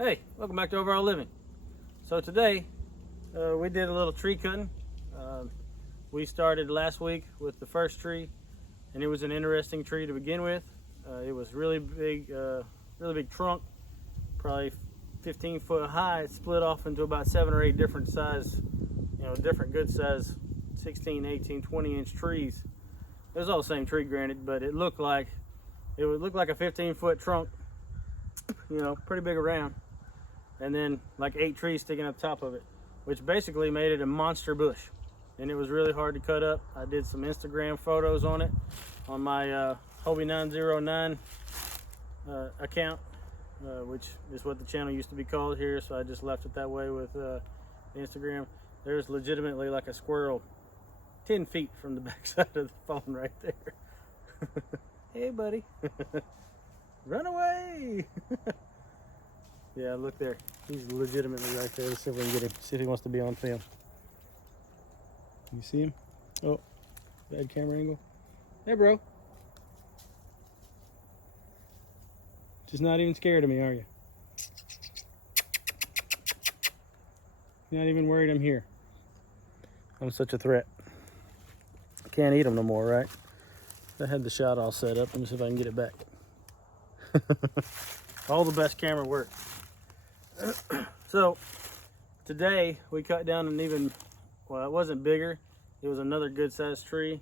Hey, welcome back to Overall Living. So today we did a little tree cutting. We started last week with the first tree, and it was an interesting tree to begin with. It was really big trunk, probably 15 foot high. It split off into about 7 or 8 different size, different good size 16, 18, 20-inch trees. It was all the same tree, granted, but it would look like a 15-foot trunk, pretty big around, and then like 8 trees sticking up top of it, which basically made it a monster bush. And it was really hard to cut up. I did some Instagram photos on it on my Hobie909 account, which is what the channel used to be called here, so I just left it that way with Instagram. There's legitimately like a squirrel 10 feet from the backside of the phone right there. Hey, buddy. Run away. Yeah, look there. He's legitimately right there. Let's see if we can get him. See if he wants to be on film. You see him? Oh, bad camera angle. Hey, bro. Just not even scared of me, are you? You're not even worried I'm here. I'm such a threat. Can't eat them no more, right? I had the shot all set up. Let me see if I can get it back. All the best camera work. So today we cut down an even, well, it wasn't bigger. It was another good sized tree.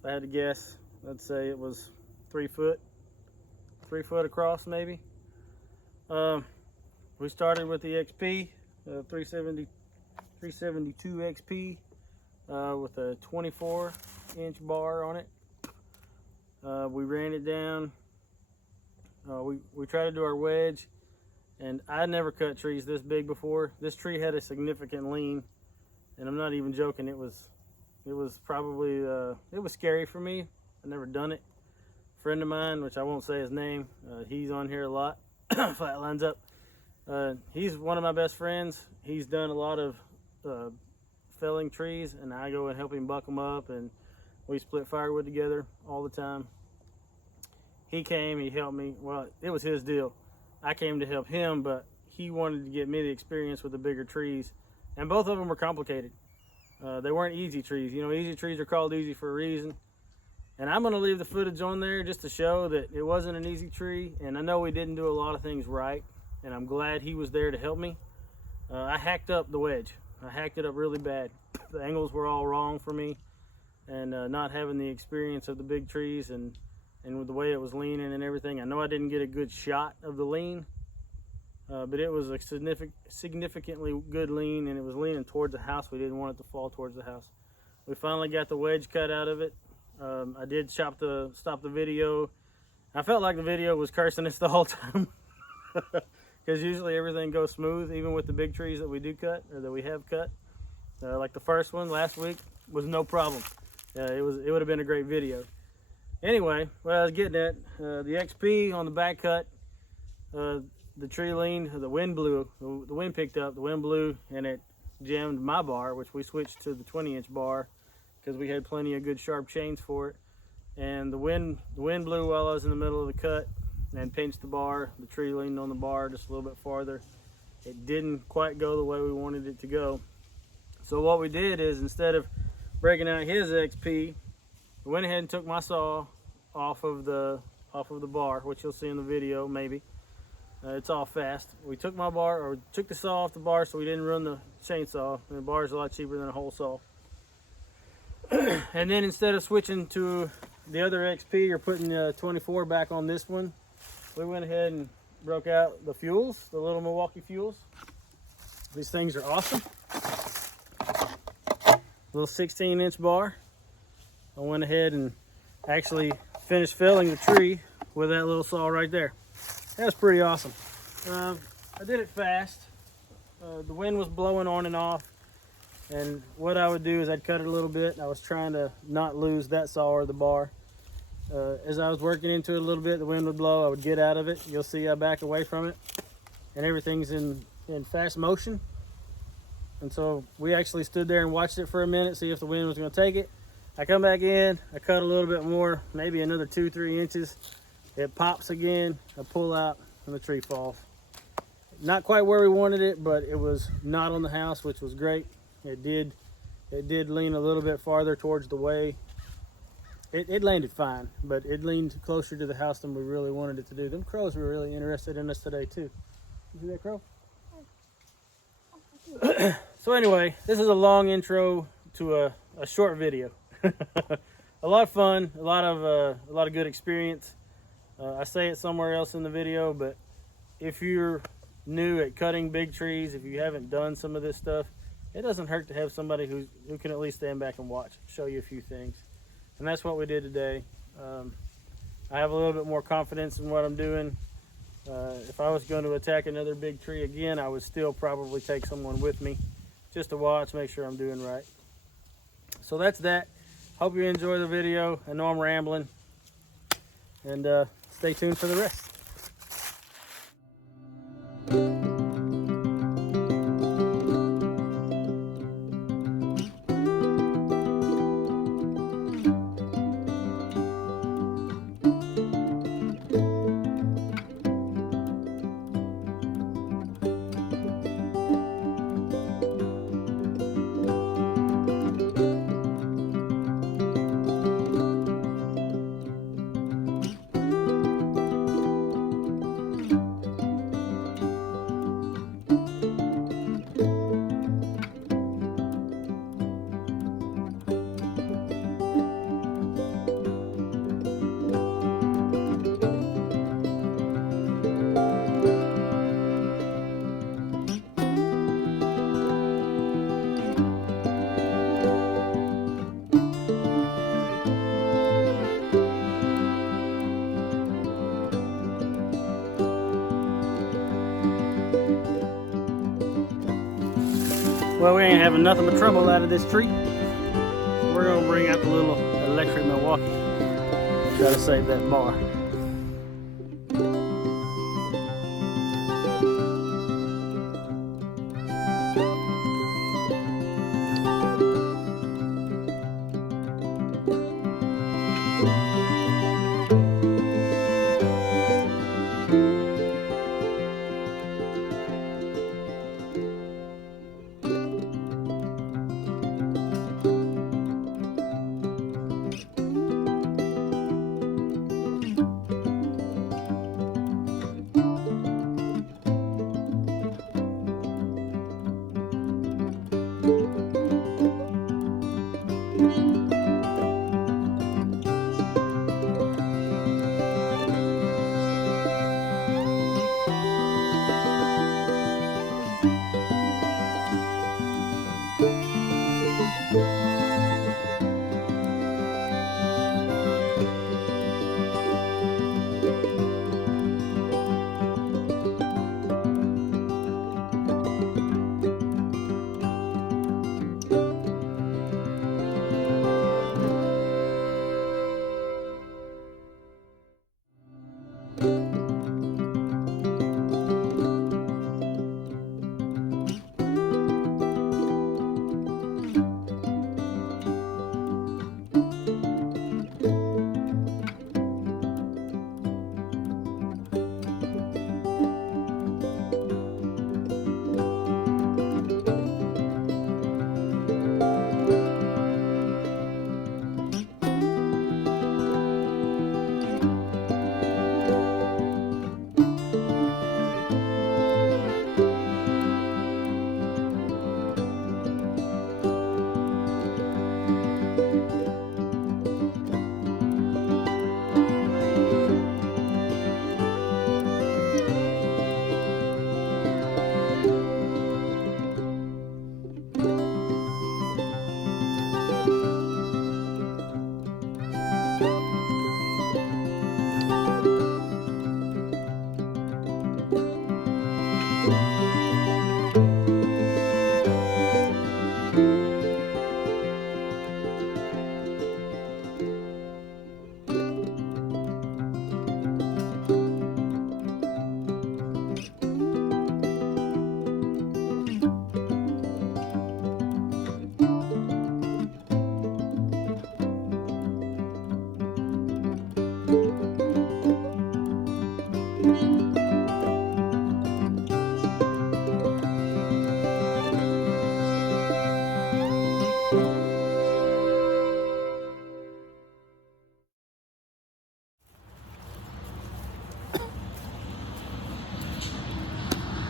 If I had to guess, I'd say it was 3 foot across maybe. We started with the XP, 372 XP with a 24-inch bar on it. We ran it down. We tried to do our wedge, and I never cut trees this big before. This tree had a significant lean, and I'm not even joking. It was probably it was scary for me. I never done it. A friend of mine, which I won't say his name, he's on here a lot. Flatlines up. He's one of my best friends. He's done a lot of felling trees, and I go and help him buck them up, and we split firewood together all the time. He came, he helped me. Well, it was his deal. I came to help him, but he wanted to get me the experience with the bigger trees, and both of them were complicated. They weren't easy trees. Easy trees are called easy for a reason. And I'm gonna leave the footage on there just to show that it wasn't an easy tree, and I know we didn't do a lot of things right, and I'm glad he was there to help me. I hacked up the wedge. I hacked it up really bad. The angles were all wrong for me, and not having the experience of the big trees and with the way it was leaning and everything. I know I didn't get a good shot of the lean, but it was a significantly good lean, and it was leaning towards the house. We didn't want it to fall towards the house. We finally got the wedge cut out of it. I did stop the video. I felt like the video was cursing us the whole time, because usually everything goes smooth, even with the big trees that we do cut, or that we have cut. Like the first one last week was no problem. It would have been a great video. Anyway, what I was getting at, the XP on the back cut, the tree leaned, the wind blew, the wind picked up, the wind blew, and it jammed my bar, which we switched to the 20-inch bar because we had plenty of good sharp chains for it. And the wind blew while I was in the middle of the cut and pinched the bar. The tree leaned on the bar just a little bit farther. It didn't quite go the way we wanted it to go. So what we did is, instead of breaking out his XP, we went ahead and took my saw off of the bar, which you'll see in the video maybe. It's all fast. We took the saw off the bar so we didn't ruin the chainsaw. And the bar is a lot cheaper than a whole saw. And then instead of switching to the other XP or putting 24 back on this one, we went ahead and broke out the fuels, the little Milwaukee fuels. These things are awesome. Little 16-inch bar. I went ahead and actually finished felling the tree with that little saw right there. That's pretty awesome. I did it fast. The wind was blowing on and off, and what I would do is I'd cut it a little bit. I was trying to not lose that saw or the bar. As I was working into it a little bit, the wind would blow. I would get out of it. You'll see I back away from it, and everything's in fast motion. And so we actually stood there and watched it for a minute, see if the wind was going to take it. I come back in, I cut a little bit more, maybe another 2-3 inches. It pops again, I pull out, and the tree falls. Not quite where we wanted it, but it was not on the house, which was great. It did lean a little bit farther towards the way. It landed fine, but it leaned closer to the house than we really wanted it to do. Them crows were really interested in us today too. You see that crow? So anyway, this is a long intro to a short video. A lot of fun, a lot of good experience. I say it somewhere else in the video, but if you're new at cutting big trees, if you haven't done some of this stuff, it doesn't hurt to have somebody who can at least stand back and watch, show you a few things. And that's what we did today. I have a little bit more confidence in what I'm doing. If I was going to attack another big tree again, I would still probably take someone with me just to watch, make sure I'm doing right. So that's that. Hope you enjoy the video. I know I'm rambling. And stay tuned for the rest. Well, we ain't having nothing but trouble out of this tree. So we're gonna bring out the little electric Milwaukee. Try to save that bar.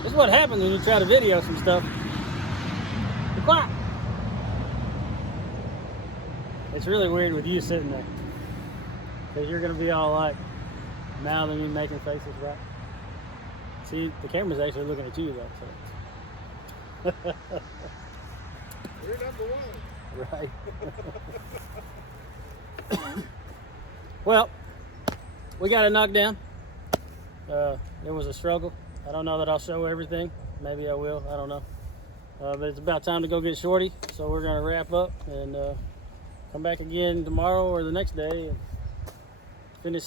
This is what happens when you try to video some stuff. Be quiet. It's really weird with you sitting there, because you're gonna be all like mouthing me, making faces, right? See, the camera's actually looking at you though, so. You're number one. Right. Well, we got it knocked down. It was a struggle. I don't know that I'll show everything. Maybe I will, I don't know. But it's about time to go get Shorty, so we're gonna wrap up and come back again tomorrow or the next day and finish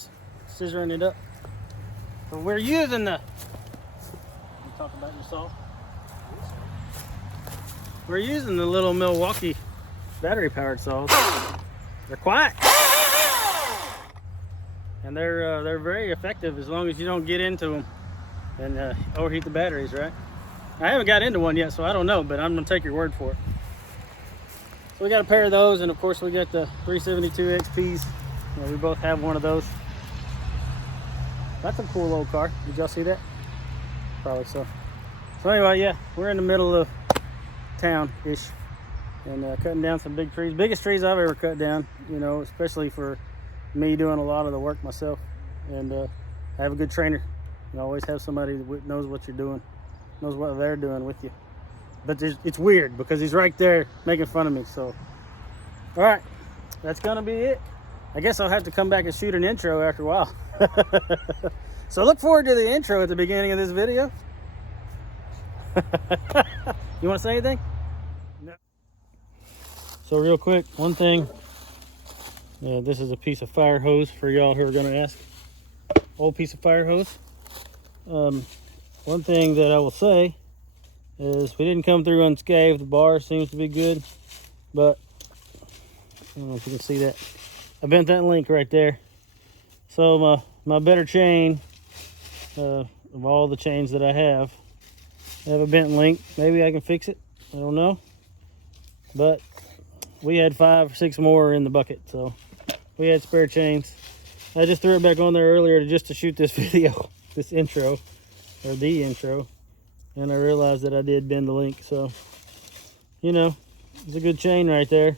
scissoring it up. So we're using the, you talk about your saw. We're using the little Milwaukee battery powered saws. They're quiet. And they're very effective as long as you don't get into them and overheat the batteries, right? I haven't got into one yet, so I don't know, but I'm gonna take your word for it. So we got a pair of those, and of course we got the 372 XPs. You know, we both have one of those. That's a cool old car. Did y'all see that? Probably so. So anyway, yeah, we're in the middle of town-ish and cutting down some big trees. Biggest trees I've ever cut down, you know, especially for me doing a lot of the work myself. And I have a good trainer. You always have somebody that knows what you're doing, knows what they're doing with you. But it's weird because he's right there making fun of me. So, all right, that's gonna be it. I guess I'll have to come back and shoot an intro after a while. So look forward to the intro at the beginning of this video. You want to say anything? No. So real quick, one thing. This is a piece of fire hose for y'all who are gonna ask. Old piece of fire hose. One thing that I will say is we didn't come through unscathed. The bar seems to be good, but I don't know if you can see that. I bent that link right there. So my better chain of all the chains that I have a bent link. Maybe I can fix it. I don't know. But we had 5 or 6 more in the bucket, so we had spare chains. I just threw it back on there earlier just to shoot this video, this intro, or the intro, and I realized that I did bend the link. So, you know, it's a good chain right there.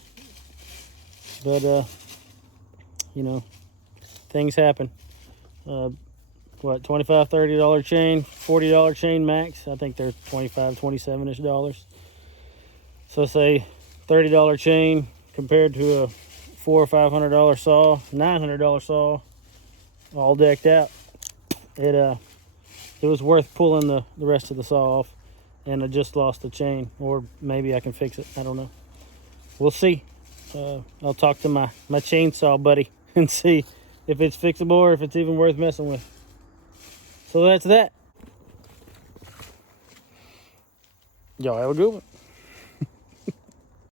But you know, things happen. What, $25, $30 chain, $40 chain max. I think they're $25, $27-ish dollars. So say $30 chain compared to a $400 or $500 saw, $900 saw, all decked out. It was worth pulling the rest of the saw off, and I just lost the chain, or maybe I can fix it. I don't know. We'll see. I'll talk to my chainsaw buddy and see if it's fixable or if it's even worth messing with. So that's that. Y'all have a good one.